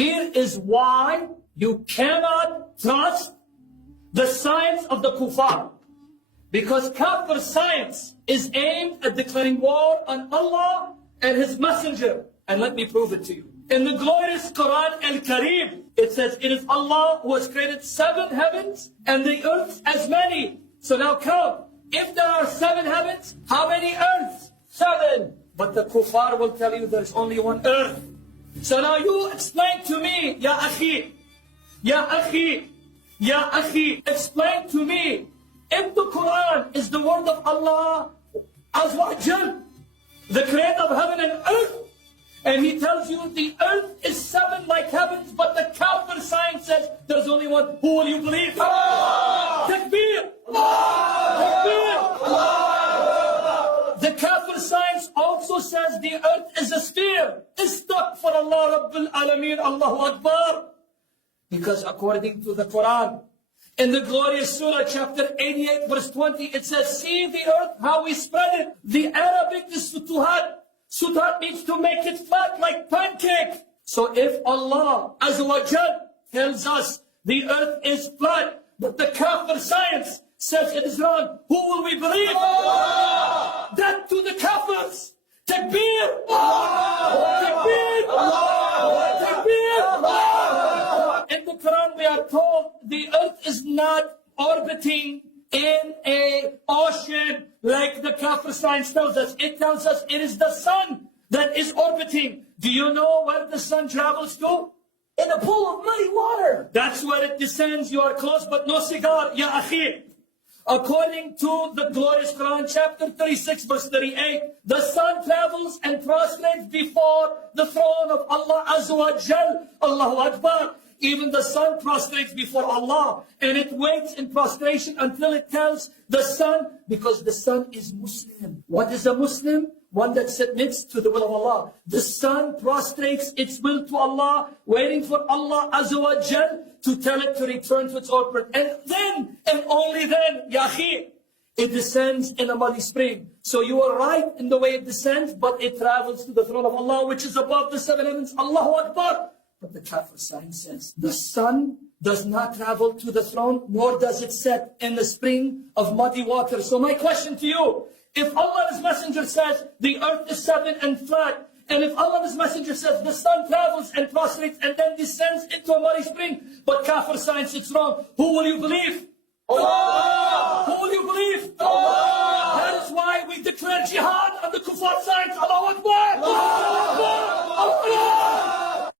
Here is why you cannot trust the science of the kuffar. Because kafir science is aimed at declaring war on Allah and His Messenger. And let me prove it to you. In the glorious Quran Al-Kareem, it says, it is Allah who has created 7 heavens and the earth as many. So now count. If there are 7 heavens, how many earths? 7. But the kuffar will tell you there's only 1 earth. So now you explain to me, Ya Akhi, Ya Akhi, Ya Akhi, explain to me, if the Quran is the word of Allah Azza wa Jal, the creator of heaven and earth, and He tells you the earth is 7 like heavens, but the kafir science says there's only 1, who will you believe? Allah! Takbir! Allah! Takbir! Allah! The kafir science also says the earth is a sphere. Astaghfirullah Rabbil Alameen, Allahu Akbar. Because according to the Quran, in the glorious Surah chapter 88 verse 20, it says, see the earth, how we spread it. The Arabic is sutuhat. Sutuhat means to make it flat like pancake. So if Allah Azza wa Jal tells us the earth is flat, but the kafir science says it is round, who will we believe? Allah! That to the kafirs. Takbir! Allah! Takbir! Allah! Takbir! Allah! In the Quran we are told the earth is not orbiting in an ocean like the kafir science tells us. It tells us it is the sun that is orbiting. Do you know where the sun travels to? In a pool of muddy water. That's where it descends. You are close, but no cigar, ya akhi. According to the glorious Quran, chapter 36, verse 38, the sun travels and prostrates before the throne of Allah Azza wa Jal. Allahu Akbar. Even the sun prostrates before Allah, and it waits in prostration until it tells the sun, because the sun is Muslim. What is a Muslim? One that submits to the will of Allah. The sun prostrates its will to Allah, waiting for Allah Azza wa Jal to tell it to return to its orbit. And then, and only then, Ya akhi, it descends in a muddy spring. So you are right in the way it descends, but it travels to the throne of Allah, which is above the 7 heavens. Allahu Akbar. But the kafir science says the sun does not travel to the throne, nor does it set in the spring of muddy water. So my question to you, if Allah and His Messenger says the earth is 7 and flat, and if Allah and His Messenger says the sun travels and prostrates and then descends into a muddy spring, but kafir science it's wrong, who will you believe? Allah! Who will you believe? Allah! That is why we declare jihad on the kuffar science. Allahu Akbar! Allahu Akbar! Allah!